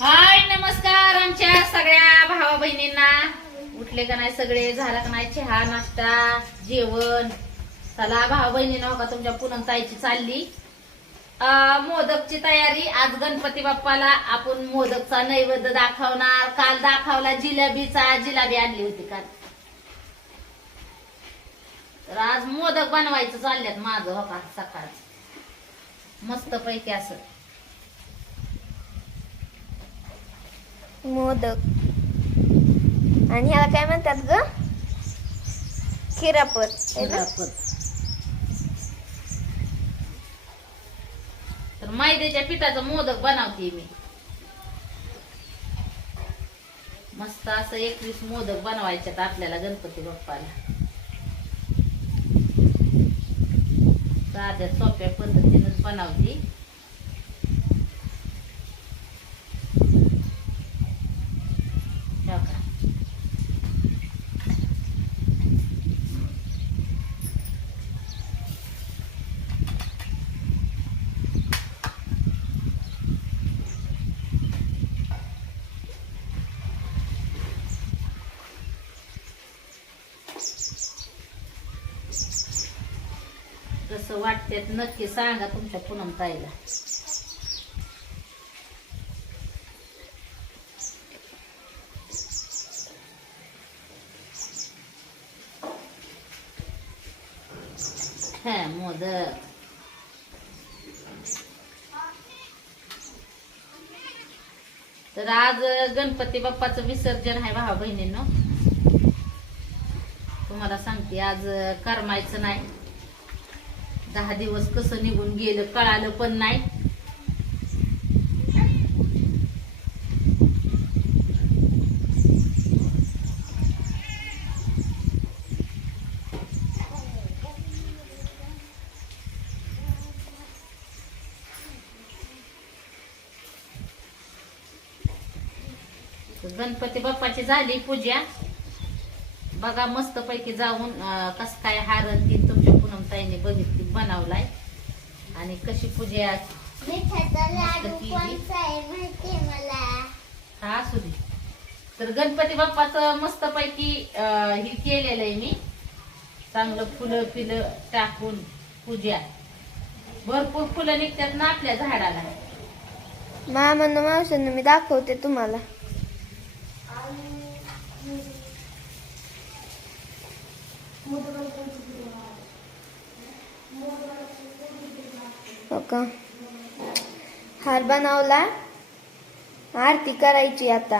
हाय नमस्कार आमच्या सगळ्या भावा बहिणींना. उठले का नाही सगळे? झाला का नाही चहा नाश्ता जेवण? चला भावा बहिणींना का तुमच्या पूनम ताईची चालली मोदकची तयारी. आज गणपती बाप्पाला आपण मोदकचा नैवेद्य दाखवणार. काल दाखवला जिलेबी आणली होती काल. तर आज मोदक बनवायचं चालल्यात माझं हो का सकाळ मस्त पैकी असं मोदक. आणि ह्याला काय म्हणतात ग? खिरापत. तर मैद्याच्या पिठाचं मोदक बनवते मी. मस्त असं 21 मोदक बनवायच्यात आपल्याला गणपती बाप्पाला. साध्या सोप्या पद्धतीनेच बनवते. कसं वाटते नक्की सांगा तुमच्या पूनम ताईला. हा मोदक. तर आज गणपती बाप्पाचं विसर्जन आहे भावा बहिणींनो. तुम्हाला सांगते आज करमायचं नाही. 10 दिवस कसं निघून गेलं कळालं पण नाही. गणपती बाप्पाची झाली पूजा. बघा मस्त पैकी जाऊन कस काय हारण ती तुमच्या पूनम ताईने बघितली बनवलाय आणि कशी पूजा हा असू दे. तर गणपती बाप्पाचं मस्त पैकी हे केलेलं आहे मी. चांगलं फुलं फिलं टाकून पूजा. भरपूर फुलं निघतात ना आपल्या झाडाला. मामांना मावशांना मी दाखवते तुम्हाला. हो का? हार बनवला. आरती करायची आता.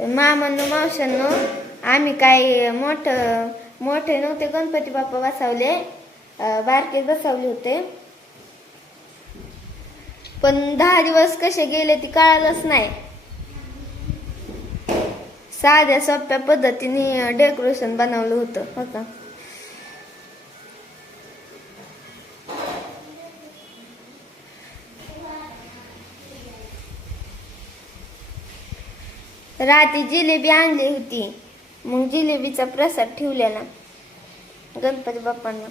मामांनो मावशांनो आम्ही काय मोठे नव्हते गणपती बाप्पा बसवले. बारके बसवले होते. पण 10 दिवस कसे गेले ती कळालंच नाही. साध्या सोप्या पद्धतीने डेकोरेशन बनवलं होतं हो का? रात्री जिलेबी आणली होती. मग जिलेबीचा प्रसाद ठेवलेला गणपती बाप्पांना.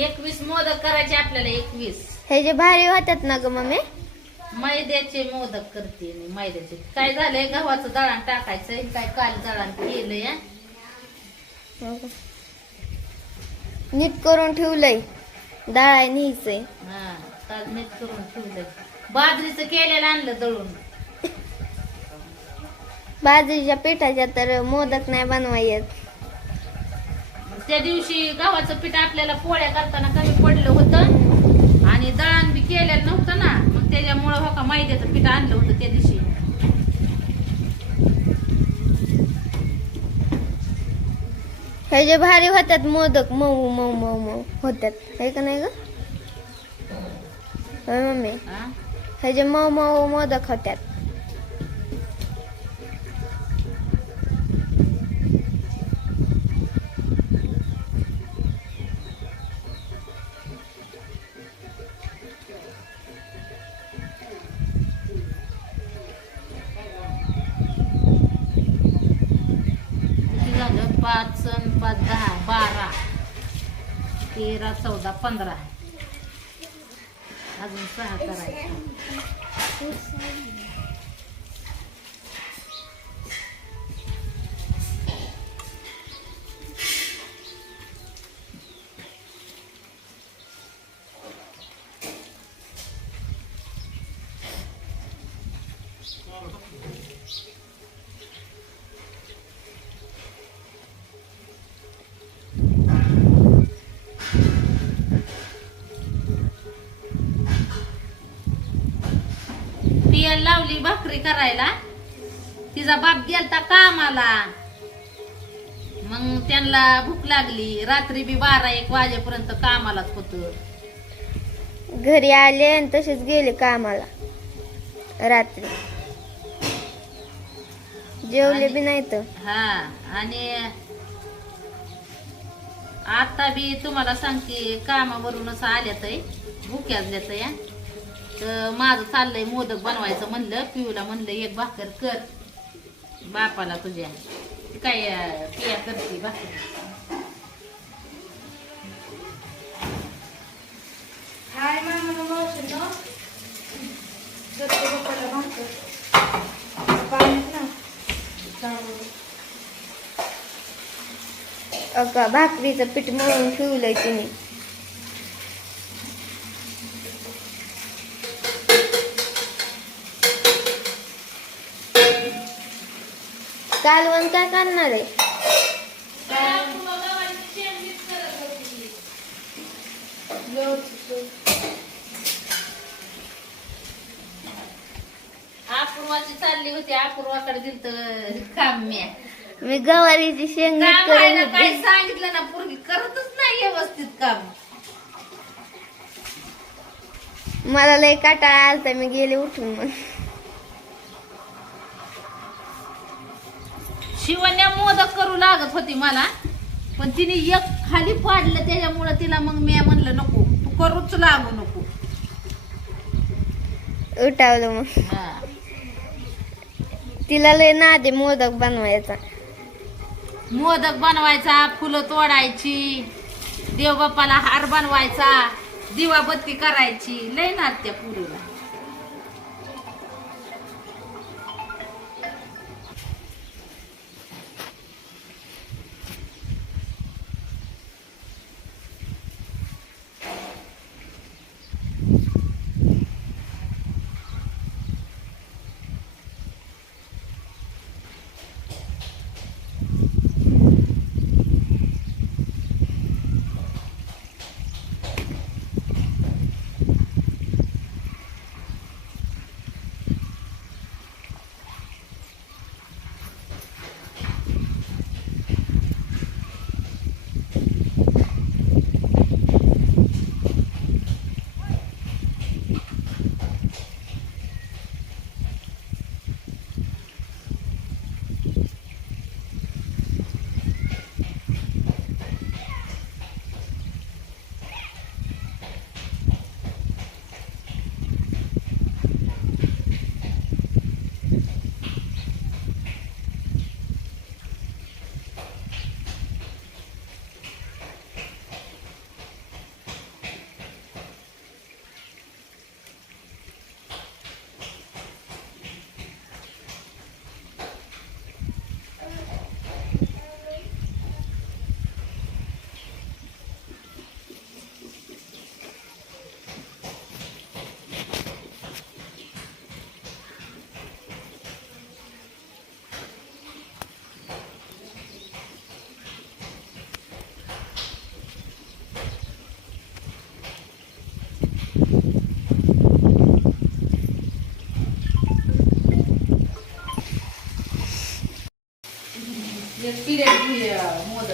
एकवीस मोदक करायचे आपल्याला. 21 हे जे भारी होतात ना ग मम्मी? मैद्याचे मोदक करते मी. मैद्याचे काय झालंय गव्हाचं दळण टाकायचंय. काय काल दळण केलंय. नीट करून ठेवलंय. डाळ न्यायचंय. हा काल नीट करून ठेवलंय. बाजरीचं केलेलं आणलं दळून. बाजरीच्या पिठाच्या तर मोदक नाही बनवायत. त्या दिवशी गव्हाचं पीठ आपल्याला पोळ्या करताना कमी पडलं होतं आणि दळण बी केलेलं नव्हतं ना. मग त्याच्यामुळं हो का मैद्याचं पीठ आणलं होतं त्या दिवशी. हे जे भारी होतात मोदक, मऊ मऊ मऊ मऊ होतात, हे का नाही ग होय मम्मी? हा? हे जे मऊ मऊ मोदक होतात. किती झालं? 5 अन 5 10 12 13 14 15 अजून 6 करायचं. पियाला लावली भाकरी करायला. तिचा बाप गेलता कामाला. मग त्यांना भूक लागली. रात्री बी 12-1 वाजेपर्यंत कामालाच होत. घरी आले आणि तसेच गेले कामाला रात्री. जेवले बी नाही तर. हा, आणि आता बी तुम्हाला सांगते कामावरूनच आल्यात, भुक्यात या. तर माझं चाललंय मोदक बनवायचं म्हणलं. पिऊला म्हणलं एक भाकर कर बापाला तुझ्या. काय पिया करते भाकर. हाय मामा मावशी ना करते बापाला भाकर पाण्यात ना त्यामुळे अका भाकरीचं पीठ मळून ठेवलंय तिने. कालवण काय करणार आहे? अपूर्वाची चालली होती. अपूर्वाकडे दिलत काम मी गवारीची शेंग नीट करत होते. काय सांगितलं ना पूर्वी करतच नाही व्यवस्थित काम. मला लय काटाळा आलता, मी गेले उठून. मग शिवण्या मोदक करू लागत होती मला, पण तिने एक खाली पाडलं. त्याच्यामुळे तिला मग मी म्हणलं नको, तू करूच लागू नको. उठावलं मग. हा. तिला लय नादे मोदक बनवायचा. मोदक बनवायचा, फुलं तोडायची, देवबापाला हार बनवायचा, दिवाबत्ती करायची. लय नाद त्या पुरीला.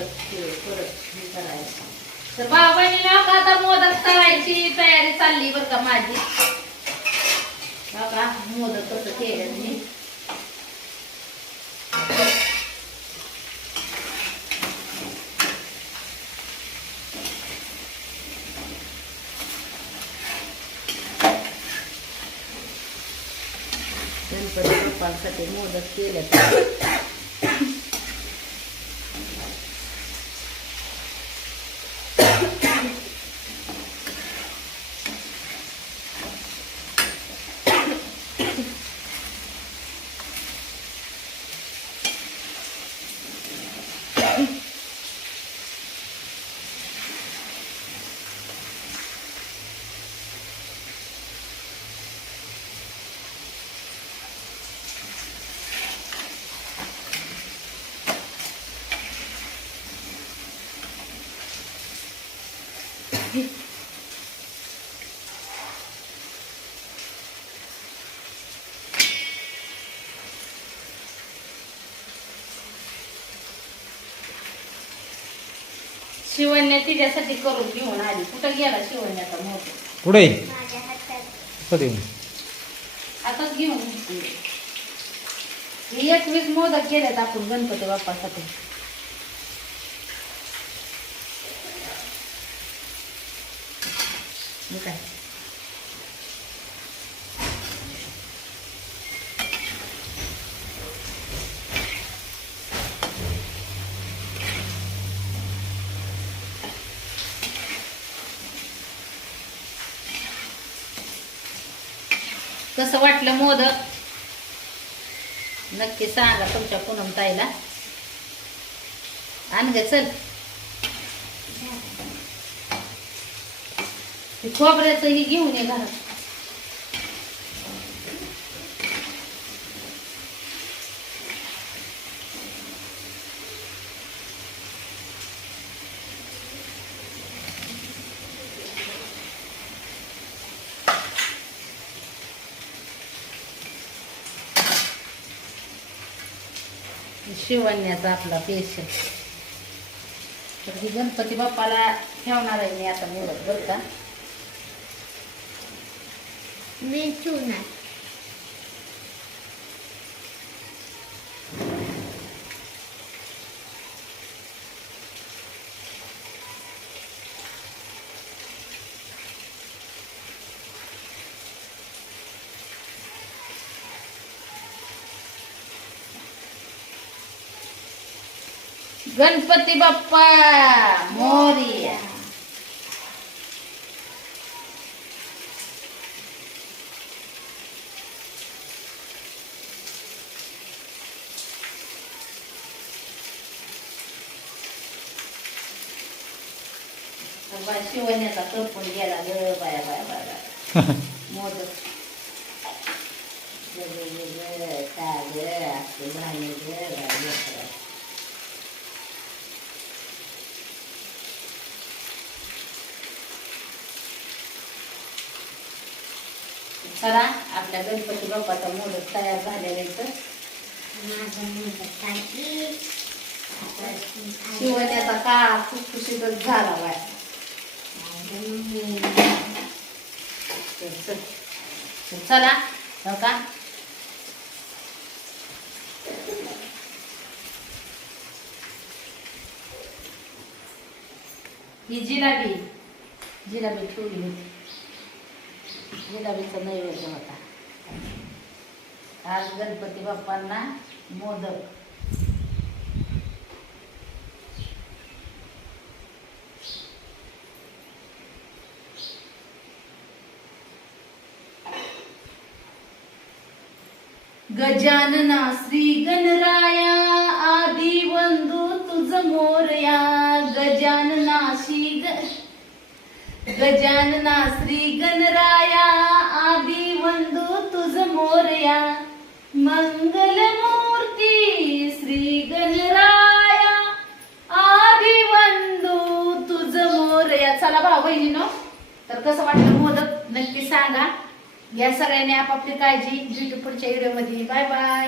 परत हे करायला. तर भाऊ बहिणीने आता मोदक तळायची तयारी चालली बरं का माझी. बघा मोदक कसं केलं मी. गणपती बाप्पांसाठी मोदक केले. शिवण्या तिच्यासाठी करून घेऊन आली. कुठं गेला शिवण्याचा मोदक? पुढे माझ्या हातात. कधी आताच घेऊन हे 21 मोदक केलेत आपण गणपती बाप्पासाठी. हे काय कसं वाटलं मोदक नक्की सांगा तुमच्या पूनम ताईला. आण ग चल. ते खोबऱ्याचं ही घेऊन ये घरात. शिवण्याचा आपला पेशल. तर ही गणपती बाप्पाला ठेवणार आहे मी आता मोदक बरं का. मी चुना. गणपती बाप्पा मोरया. शिवण्याचा करपून गेला ग बाया बाया बाया. मोदक चला आपल्या गणपती बाप्पाचा मोदक तयार झालेला आहे. माझा मोदक काढली. शिवण्याचा काळ खुशखुशीतच झाला बाय. चला हो का. ही जिलाबी ठेवली होती. जिलाबीचा नैवेद्य होता. आज गणपती बाप्पांना मोदक. गजानना श्री गणराया आदि वंदू तुझ मोरया. गजानना श्री गणराया आदि वंदू तुझ मोरया. मंगल मूर्ती श्री गणराया आदि वंदू तुझ मोरया. चला भाऊ बहिणीनो, तर कसं वाटलं मोदक नक्की सांगा. या सगळ्यांनी आपापली काळजी. भेटू पुढच्या व्हिडिओ मध्ये. Bye bye.